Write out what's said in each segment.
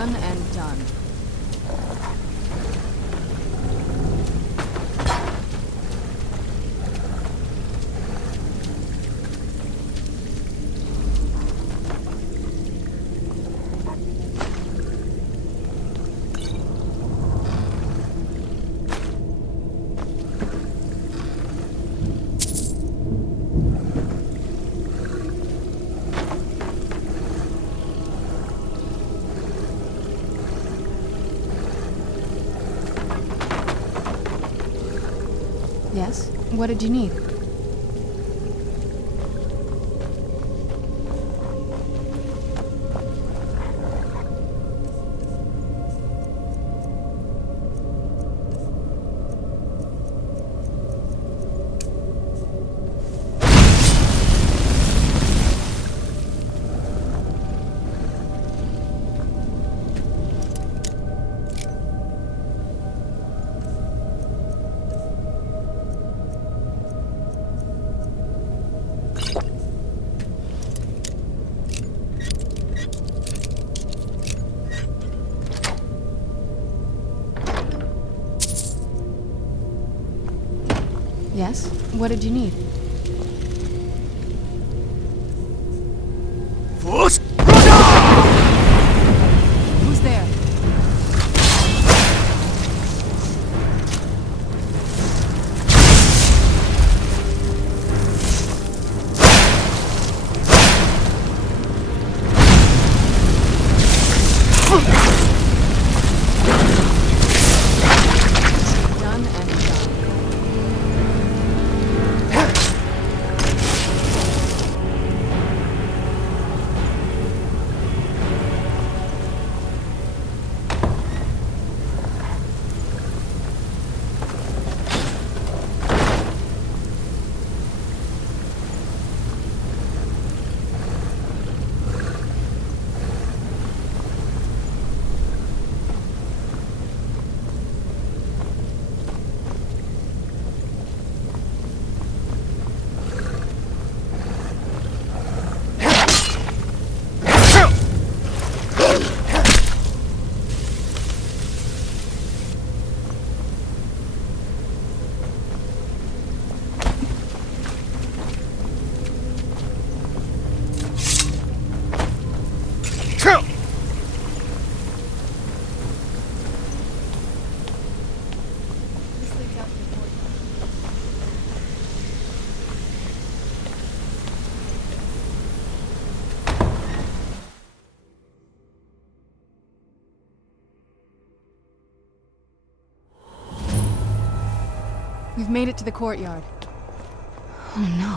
Done and done. Yes? What did you need? Yes? What did you need? Who's there? Done and done. We've made it to the courtyard. Oh no.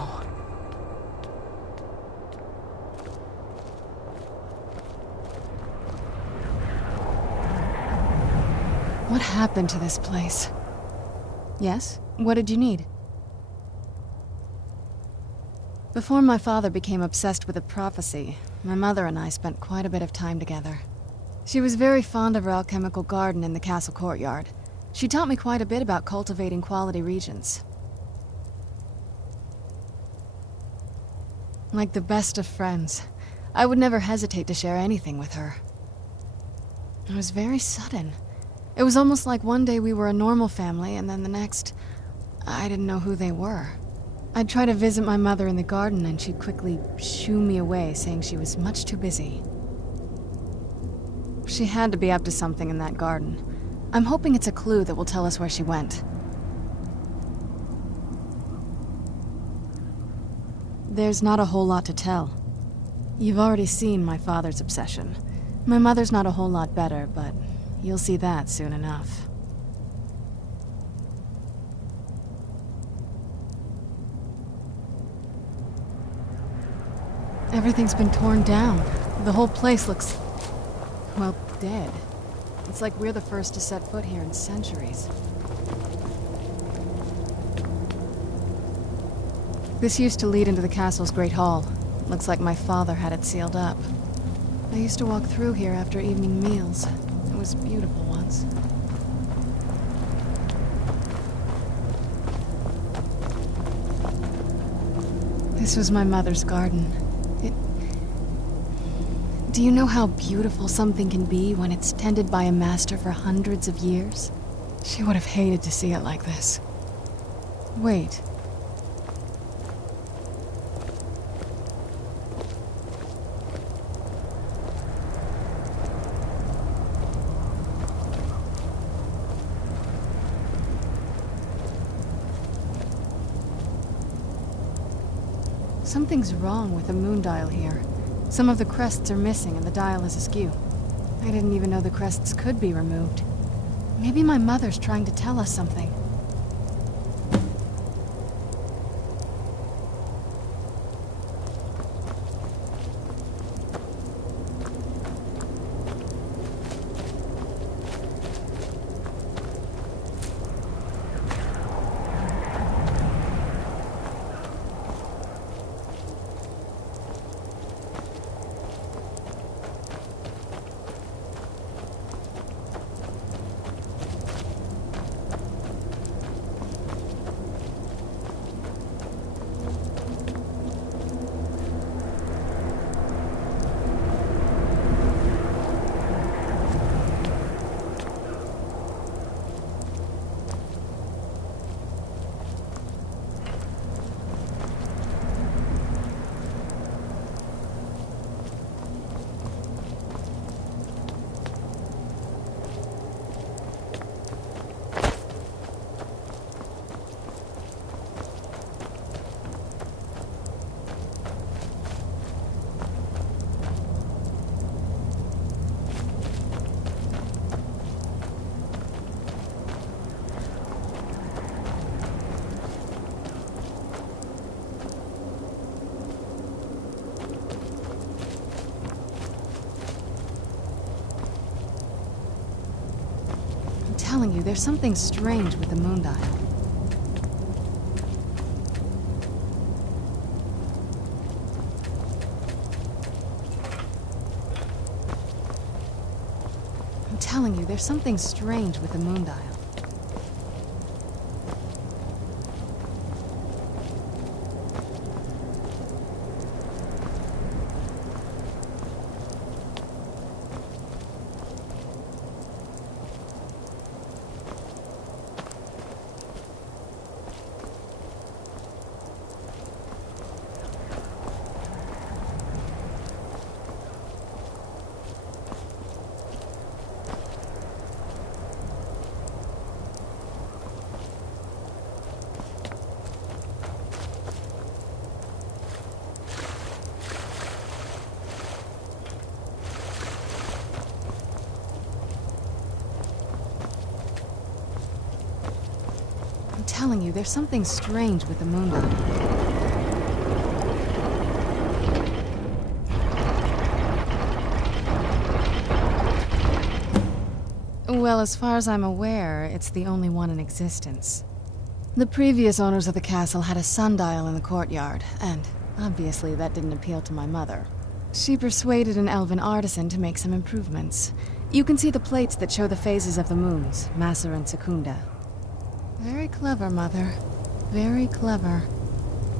What happened to this place? Yes? What did you need? Before my father became obsessed with a prophecy, my mother and I spent quite a bit of time together. She was very fond of her alchemical garden in the castle courtyard. She taught me quite a bit about cultivating quality regions. Like the best of friends, I would never hesitate to share anything with her. It was very sudden. It was almost like one day we were a normal family, and then the next, I didn't know who they were. I'd try to visit my mother in the garden, and she'd quickly shoo me away, saying she was much too busy. She had to be up to something in that garden. I'm hoping it's a clue that will tell us where she went. There's not a whole lot to tell. You've already seen my father's obsession. My mother's not a whole lot better, but you'll see that soon enough. Everything's been torn down. The whole place looks, well, dead. It's like we're the first to set foot here in centuries. This used to lead into the castle's great hall. Looks like my father had it sealed up. I used to walk through here after evening meals. It was beautiful once. This was my mother's garden. Do you know how beautiful something can be when it's tended by a master for hundreds of years? She would have hated to see it like this. Wait. Something's wrong with the moon dial here. Some of the crests are missing and the dial is askew. I didn't even know the crests could be removed. Maybe my mother's trying to tell us something. I'm telling you, there's something strange with the moon dial. I'm telling you, there's something strange with the moon dial. I'm telling you, there's something strange with the moon dial. Well, as far as I'm aware, it's the only one in existence. The previous owners of the castle had a sundial in the courtyard, and obviously that didn't appeal to my mother. She persuaded an elven artisan to make some improvements. You can see the plates that show the phases of the moons, Maser and Secunda. Very clever, Mother. Very clever.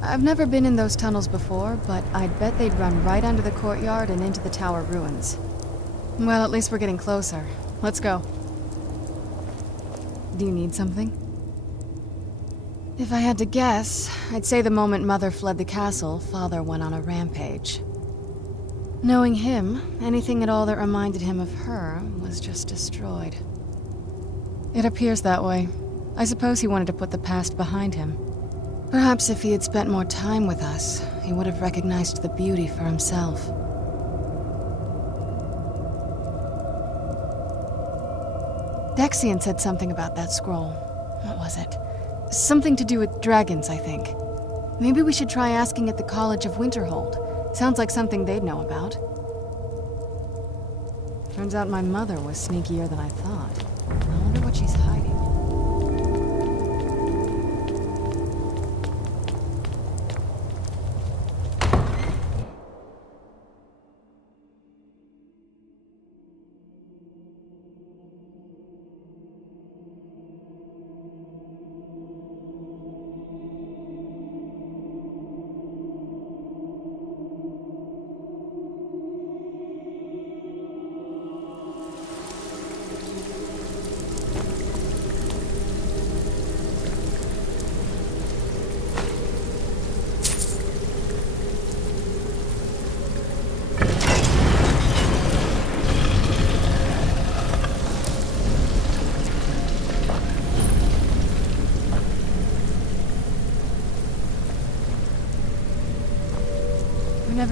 I've never been in those tunnels before, but I'd bet they'd run right under the courtyard and into the tower ruins. Well, at least we're getting closer. Let's go. Do you need something? If I had to guess, I'd say the moment Mother fled the castle, Father went on a rampage. Knowing him, anything at all that reminded him of her was just destroyed. It appears that way. I suppose he wanted to put the past behind him. Perhaps if he had spent more time with us, he would have recognized the beauty for himself. Dexian said something about that scroll. What was it? Something to do with dragons, I think. Maybe we should try asking at the College of Winterhold. Sounds like something they'd know about. Turns out my mother was sneakier than I thought. I wonder what she's hiding.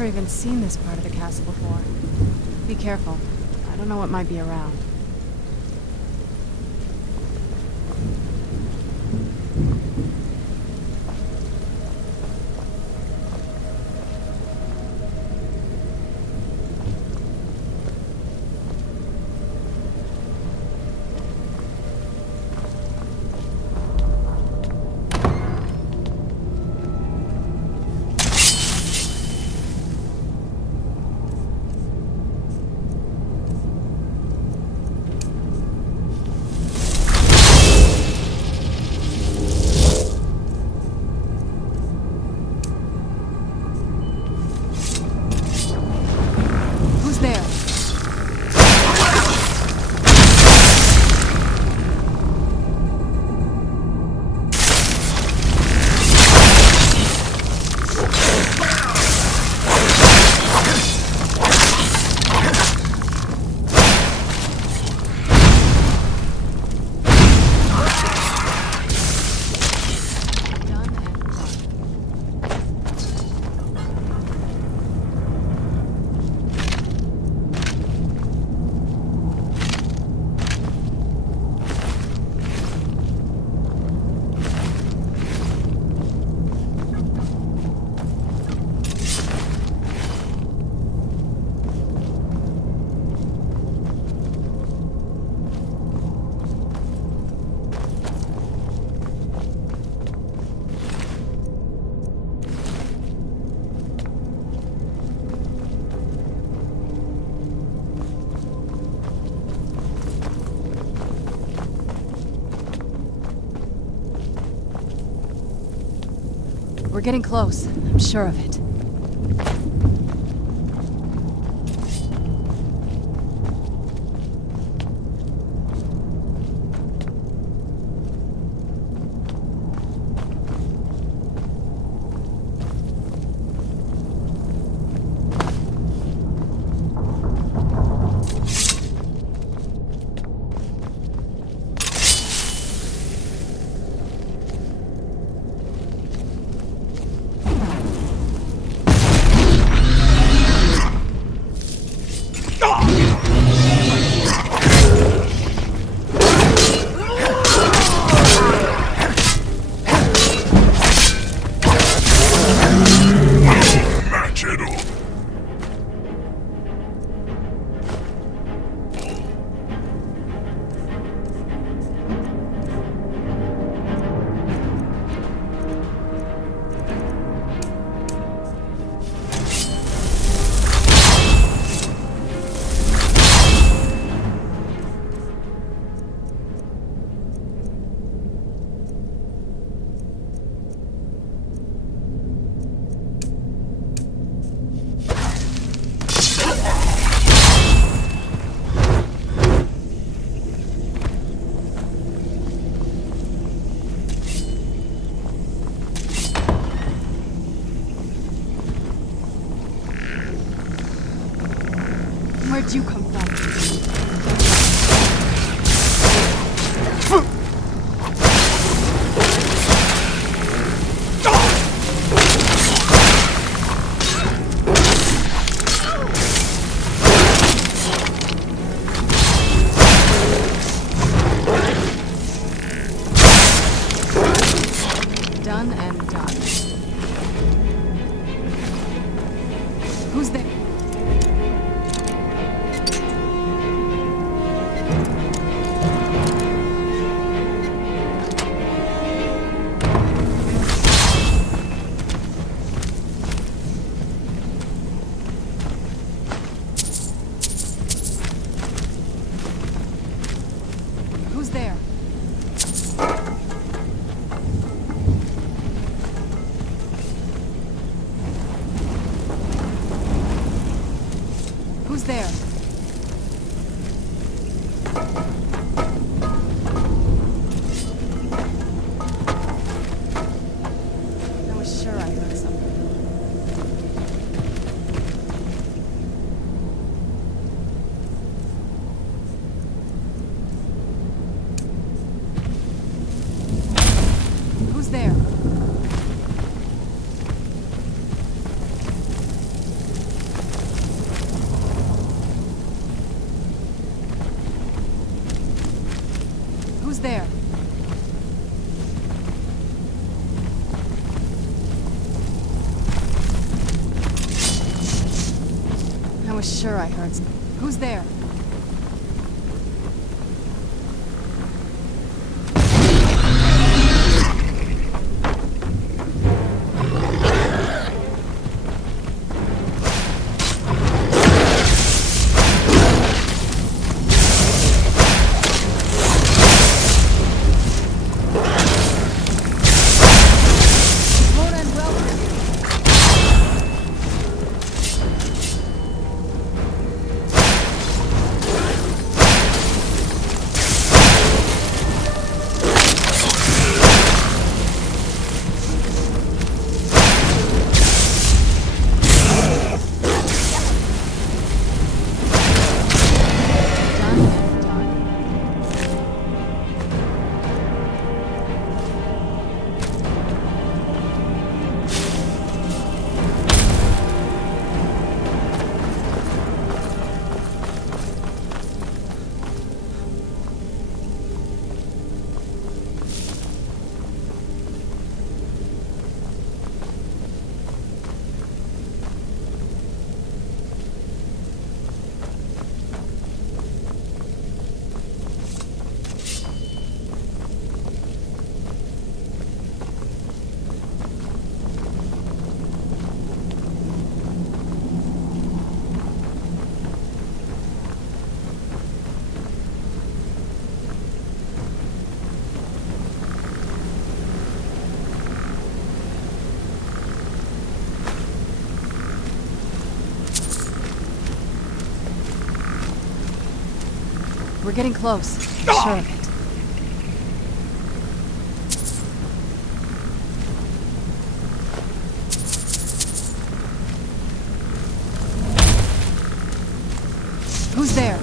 never even seen this part of the castle before. Be careful. I don't know what might be around. We're getting close. I'm sure of it. Where'd you come from? Done and done. Who's there? Who's there? Who's there? I was sure I heard something. Who's there? Who's there? I was sure I heard some. Who's there? We're getting close. I'm sure of it. Who's there?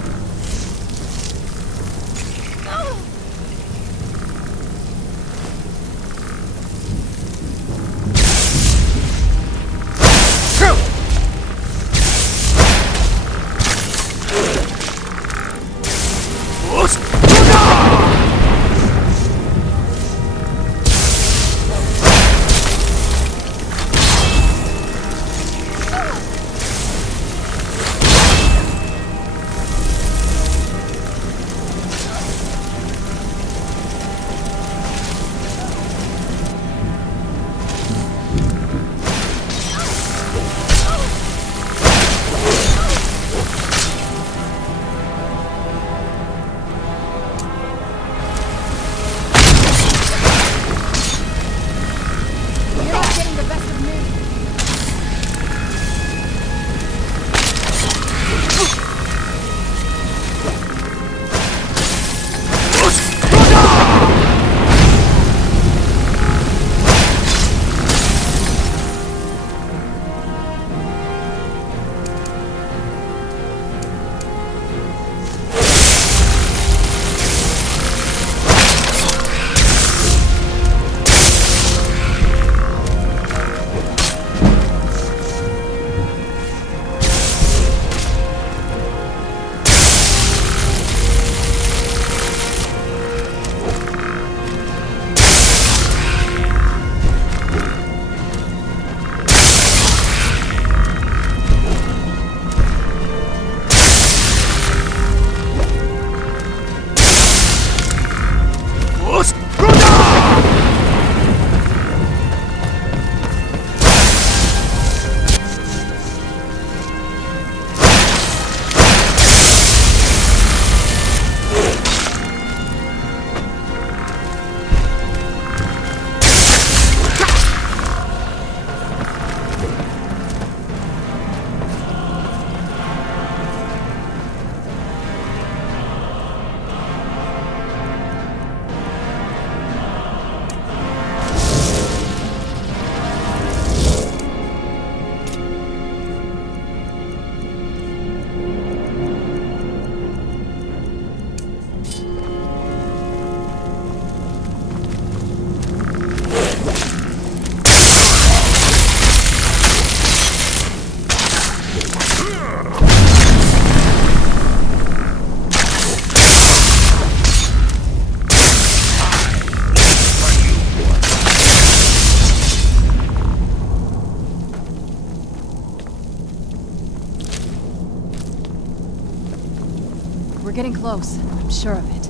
We're getting close. I'm sure of it.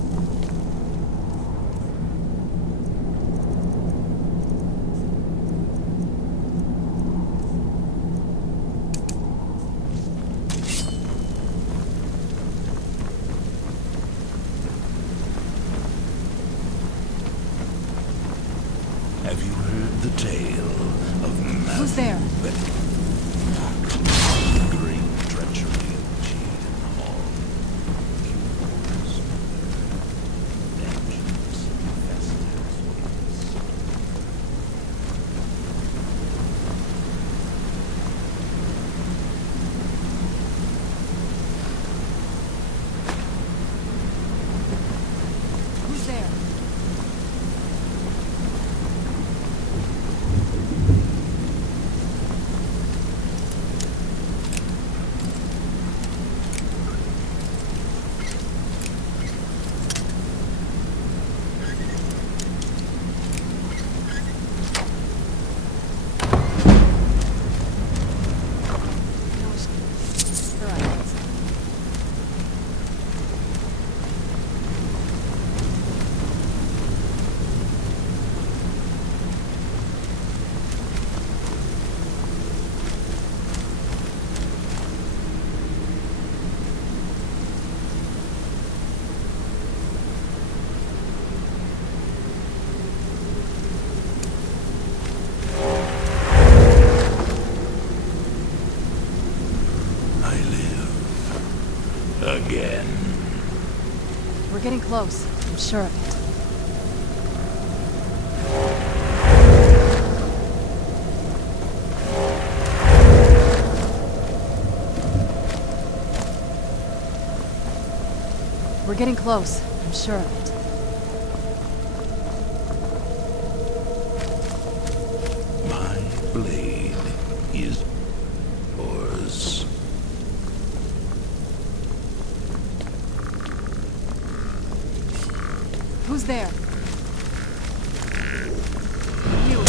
Have you heard the tale of man? Who's there? Great treachery of cheat and hall. Humors, vengeance, festive ways. Who's there? Again. We're getting close. I'm sure of it. We're getting close. I'm sure of it. My blade is yours. Who's there? You.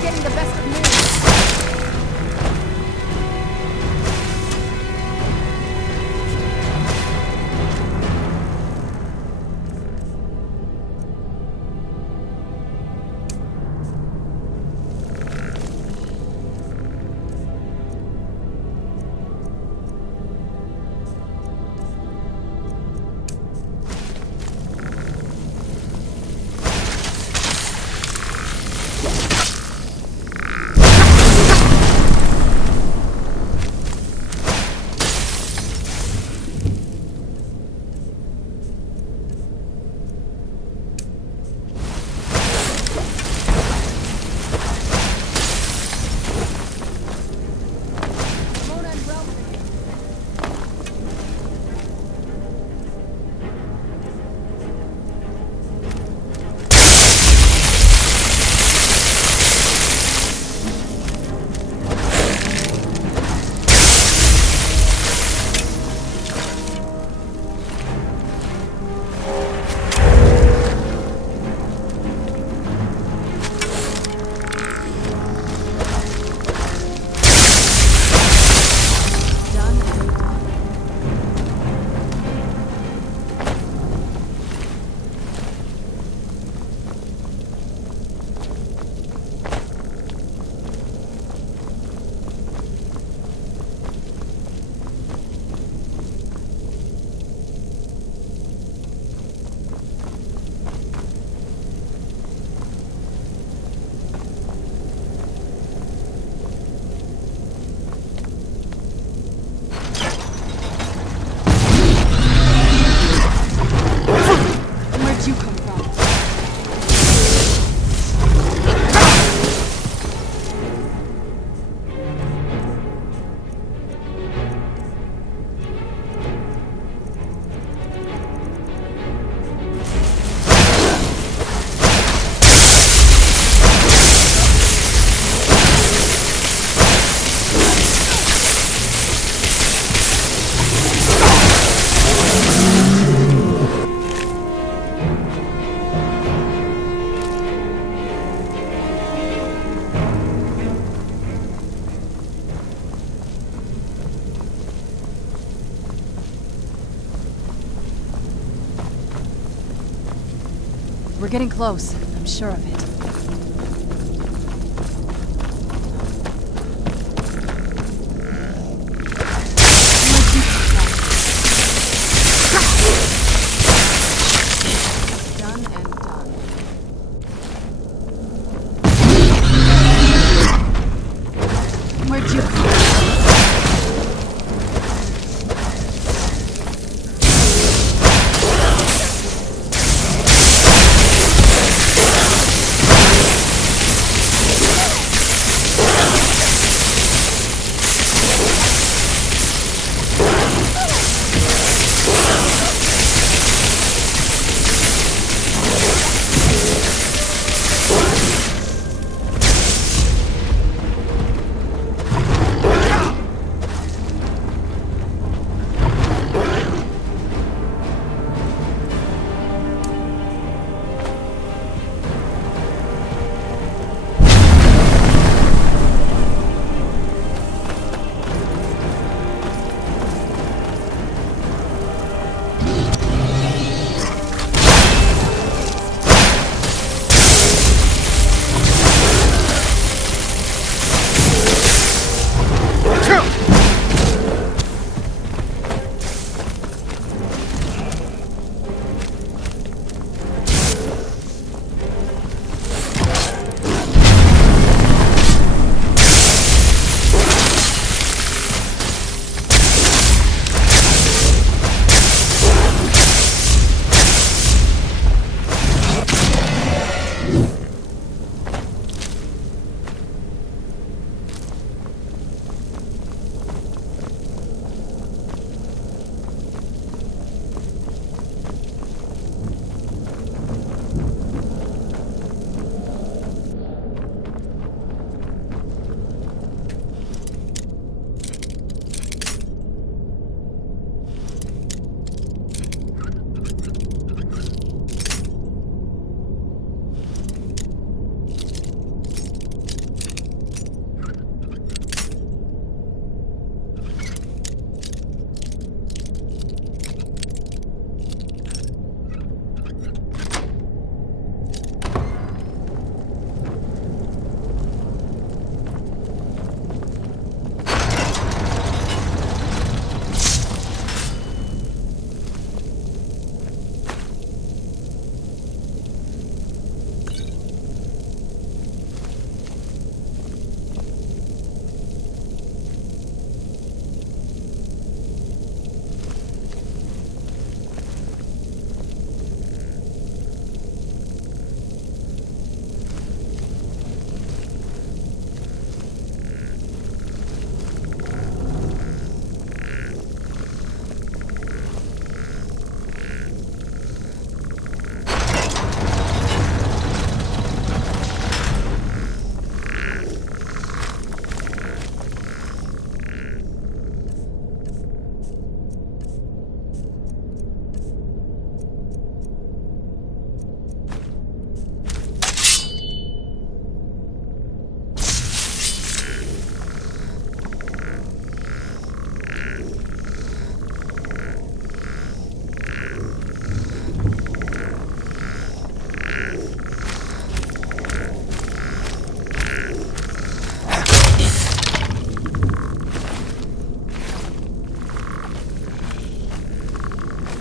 Getting the best of me. getting close. I'm sure of it. Done and done. Where'd you come from?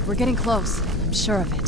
We're getting close. I'm sure of it.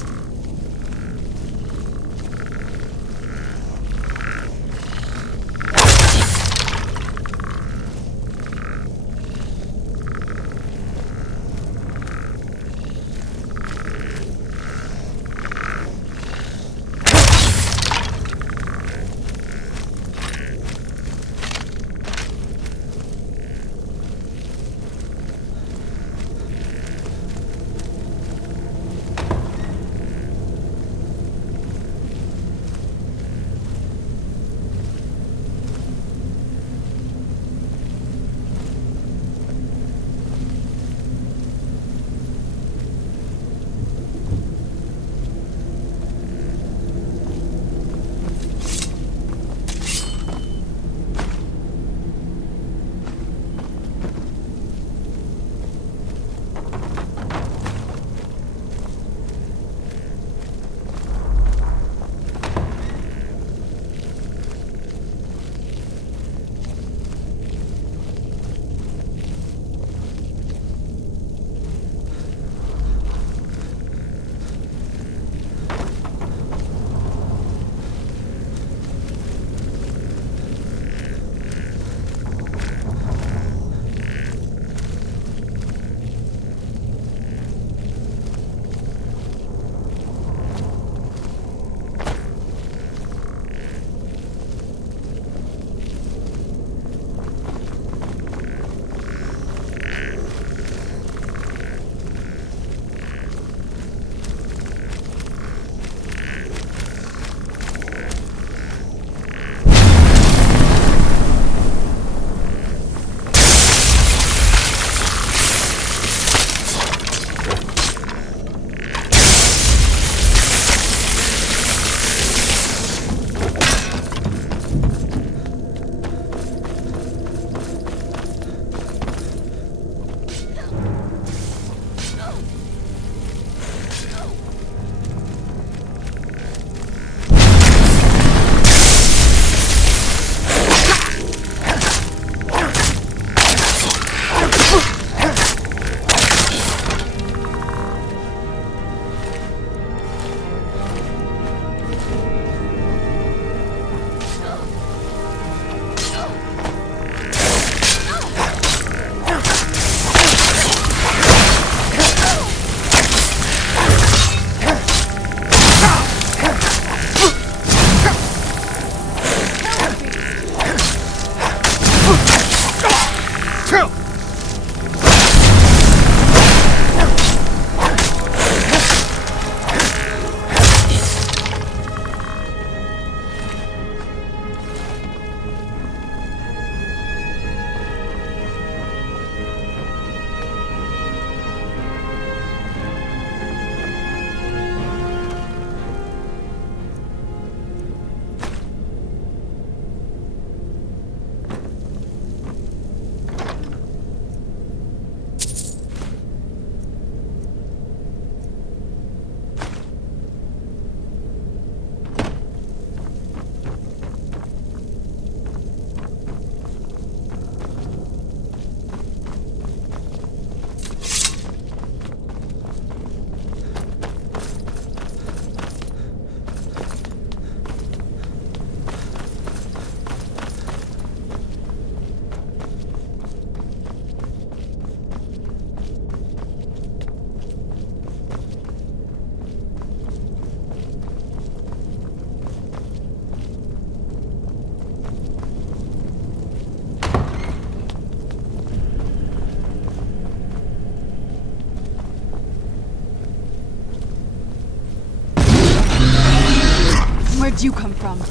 you come from?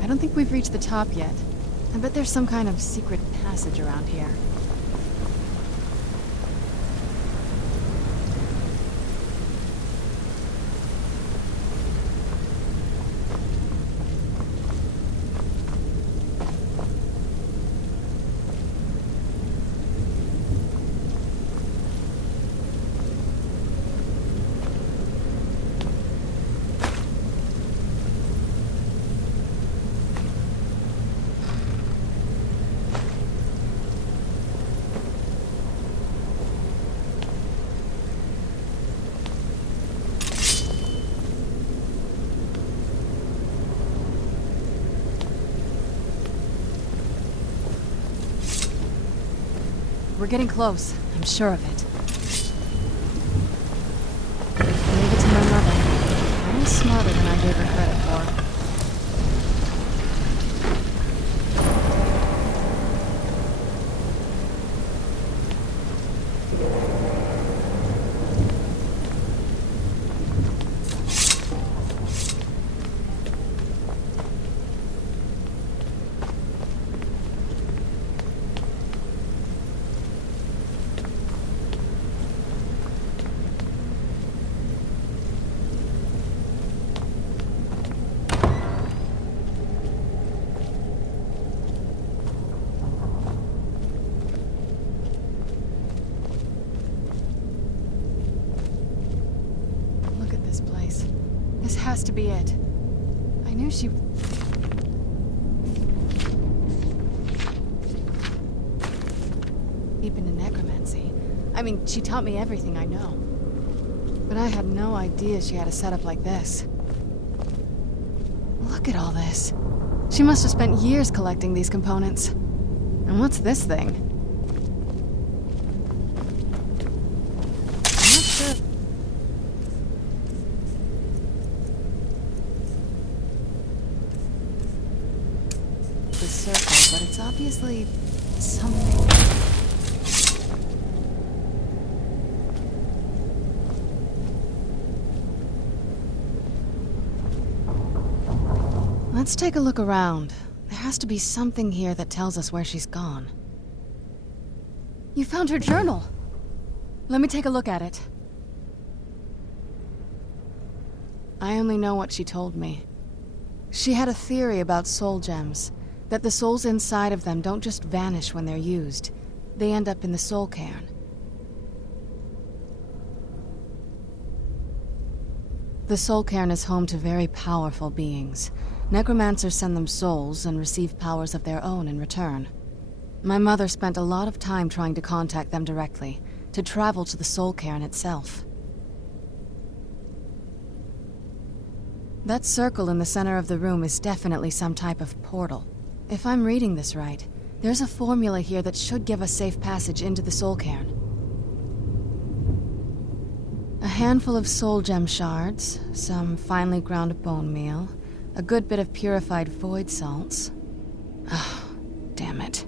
I don't think we've reached the top yet. I bet there's some kind of secret passage around here. We're getting close. I'm sure of it. Leave it to my mother. I'm smarter than I gave her credit for. This has to be it. I knew she... deep into necromancy. I mean, she taught me everything I know. But I had no idea she had a setup like this. Look at all this. She must have spent years collecting these components. And what's this thing? I'm not sure. The circle, but it's obviously something. Let's take a look around. There has to be something here that tells us where she's gone. You found her journal! Let me take a look at it. I only know what she told me. She had a theory about soul gems, that the souls inside of them don't just vanish when they're used. They end up in the soul cairn. The soul cairn is home to very powerful beings. Necromancers send them souls and receive powers of their own in return. My mother spent a lot of time trying to contact them directly, to travel to the soul cairn itself. That circle in the center of the room is definitely some type of portal. If I'm reading this right, there's a formula here that should give us safe passage into the soul cairn. A handful of soul gem shards, some finely ground bone meal, a good bit of purified void salts. Ah, damn it.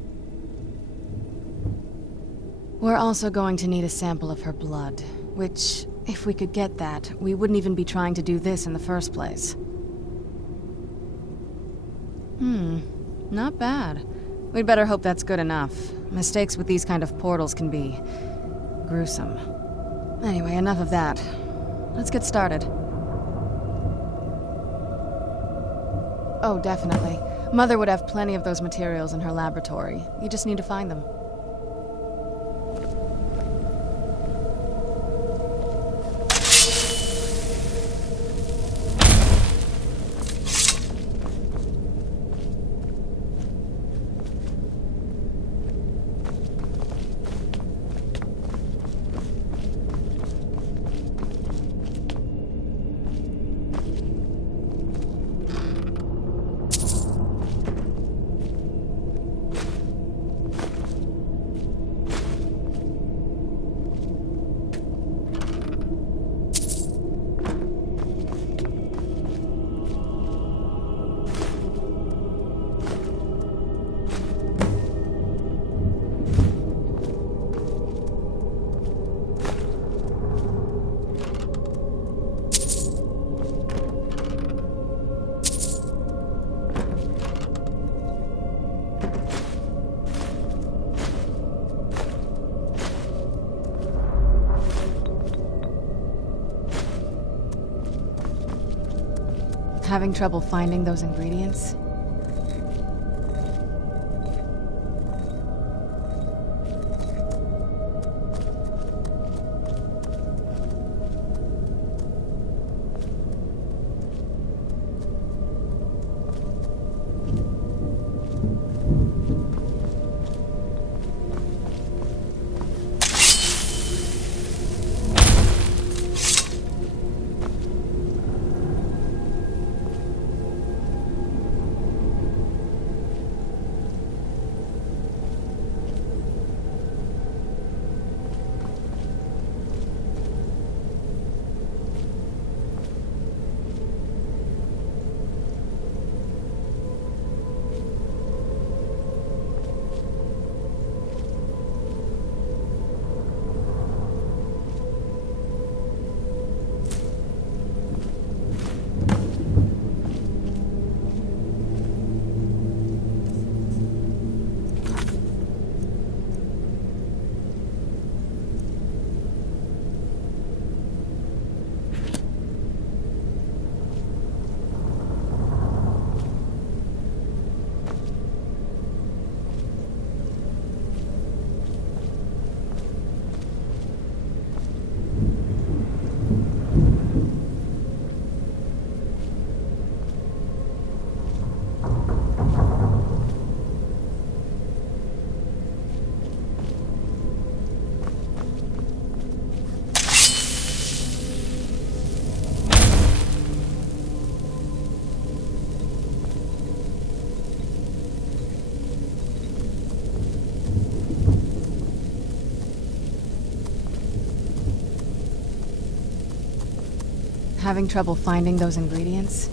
We're also going to need a sample of her blood, which, if we could get that, we wouldn't even be trying to do this in the first place. Not bad. We'd better hope that's good enough. Mistakes with these kind of portals can be gruesome. Anyway, enough of that. Let's get started. Oh, definitely. Mother would have plenty of those materials in her laboratory. You just need to find them. Having trouble finding those ingredients? Having trouble finding those ingredients?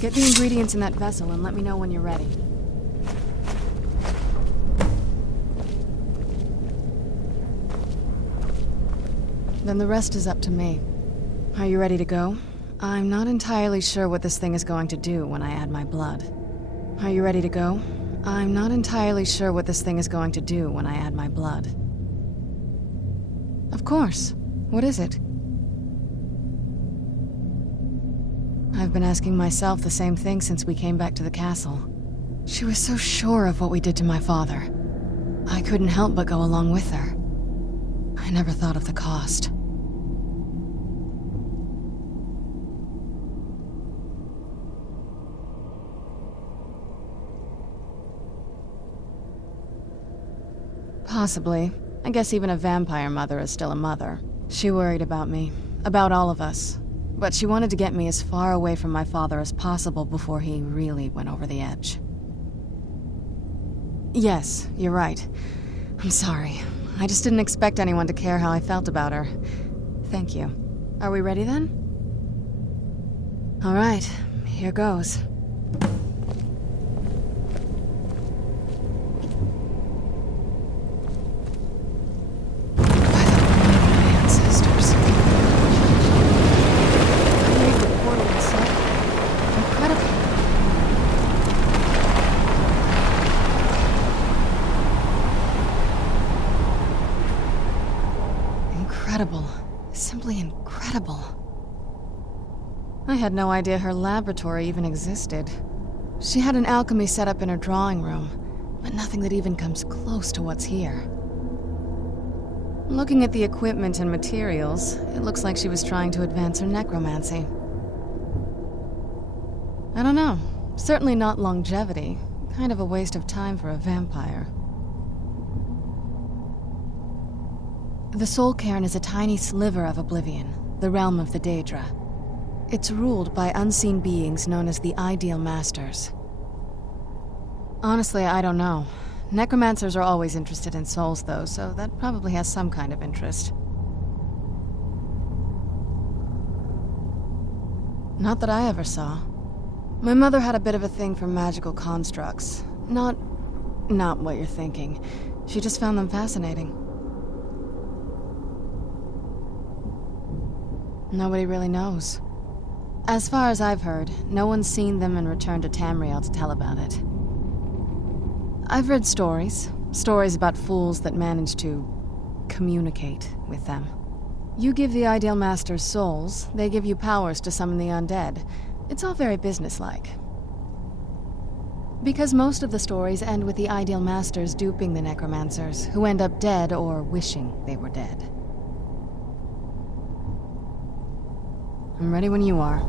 Get the ingredients in that vessel and let me know when you're ready. Then the rest is up to me. Are you ready to go? I'm not entirely sure what this thing is going to do when I add my blood. Are you ready to go? I'm not entirely sure what this thing is going to do when I add my blood. Of course. What is it? I've been asking myself the same thing since we came back to the castle. She was so sure of what we did to my father. I couldn't help but go along with her. I never thought of the cost. Possibly. I guess even a vampire mother is still a mother. She worried about me, about all of us. But she wanted to get me as far away from my father as possible before he really went over the edge. Yes, you're right. I'm sorry. I just didn't expect anyone to care how I felt about her. Thank you. Are we ready then? All right, here goes. Incredible. Simply incredible. I had no idea her laboratory even existed. She had an alchemy set up in her drawing room, but nothing that even comes close to what's here. Looking at the equipment and materials, it looks like she was trying to advance her necromancy. I don't know. Certainly not longevity. Kind of a waste of time for a vampire. The Soul Cairn is a tiny sliver of oblivion, the realm of the Daedra. It's ruled by unseen beings known as the Ideal Masters. Honestly, I don't know. Necromancers are always interested in souls, though, so that probably has some kind of interest. Not that I ever saw. My mother had a bit of a thing for magical constructs. Not what you're thinking. She just found them fascinating. Nobody really knows. As far as I've heard, no one's seen them and returned to Tamriel to tell about it. I've read stories about fools that manage to communicate with them. You give the Ideal Masters souls, they give you powers to summon the undead. It's all very businesslike. Because most of the stories end with the Ideal Masters duping the necromancers, who end up dead or wishing they were dead. I'm ready when you are.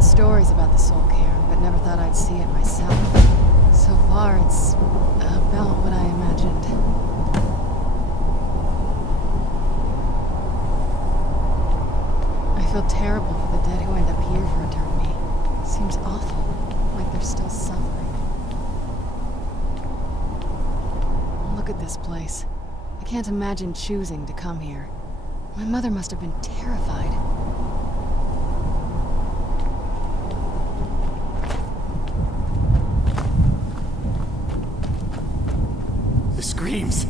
Stories about the Soul Cairn, but never thought I'd see it myself. So far, it's about what I imagined. I feel terrible for the dead who end up here for eternity. Seems awful, like they're still suffering. Look at this place. I can't imagine choosing to come here. My mother must have been terrified. Screams.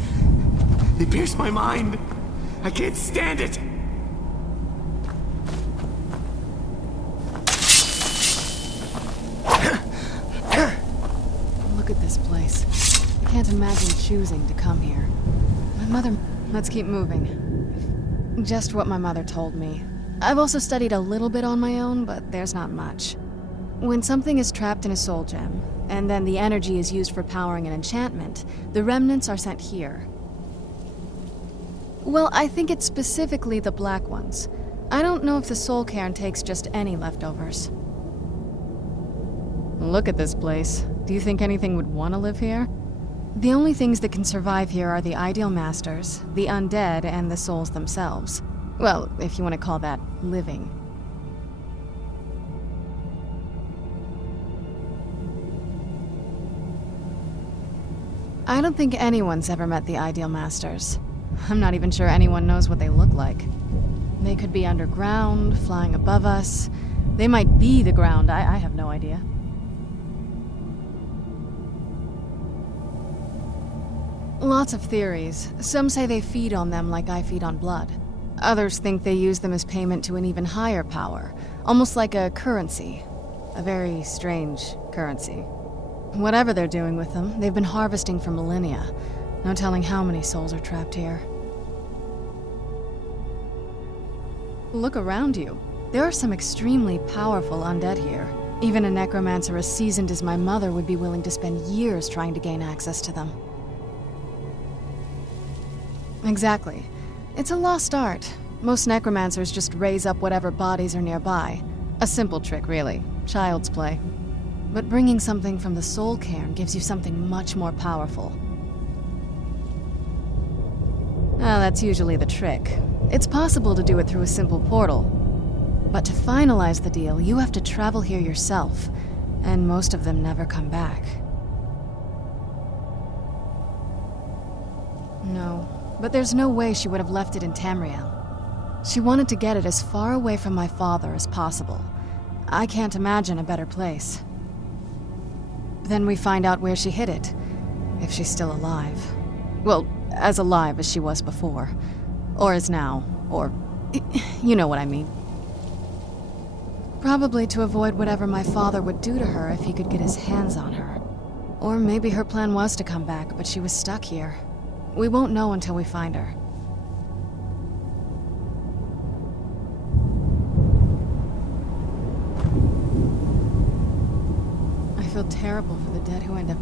They pierce my mind. I can't stand it. Look at this place. I can't imagine choosing to come here. My mother... Let's keep moving. Just what my mother told me. I've also studied a little bit on my own, but there's not much. When something is trapped in a soul gem, and then the energy is used for powering an enchantment, the remnants are sent here. Well, I think it's specifically the black ones. I don't know if the Soul Cairn takes just any leftovers. Look at this place. Do you think anything would want to live here? The only things that can survive here are the Ideal Masters, the undead, and the souls themselves. Well, if you want to call that living. I don't think anyone's ever met the Ideal Masters. I'm not even sure anyone knows what they look like. They could be underground, flying above us. They might be the ground, I have no idea. Lots of theories. Some say they feed on them like I feed on blood. Others think they use them as payment to an even higher power, almost like a currency. A very strange currency. Whatever they're doing with them, they've been harvesting for millennia. No telling how many souls are trapped here. Look around you. There are some extremely powerful undead here. Even a necromancer as seasoned as my mother would be willing to spend years trying to gain access to them. Exactly. It's a lost art. Most necromancers just raise up whatever bodies are nearby. A simple trick, really. Child's play. But bringing something from the soul cairn gives you something much more powerful. Well, that's usually the trick. It's possible to do it through a simple portal. But to finalize the deal, you have to travel here yourself, and most of them never come back. No, but there's no way she would have left it in Tamriel. She wanted to get it as far away from my father as possible. I can't imagine a better place. Then we find out where she hid it, if she's still alive. Well, as alive as she was before. Or is now, or... you know what I mean. Probably to avoid whatever my father would do to her if he could get his hands on her. Or maybe her plan was to come back, but she was stuck here. We won't know until we find her. I feel terrible for the dead who end up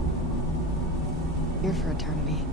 here for eternity.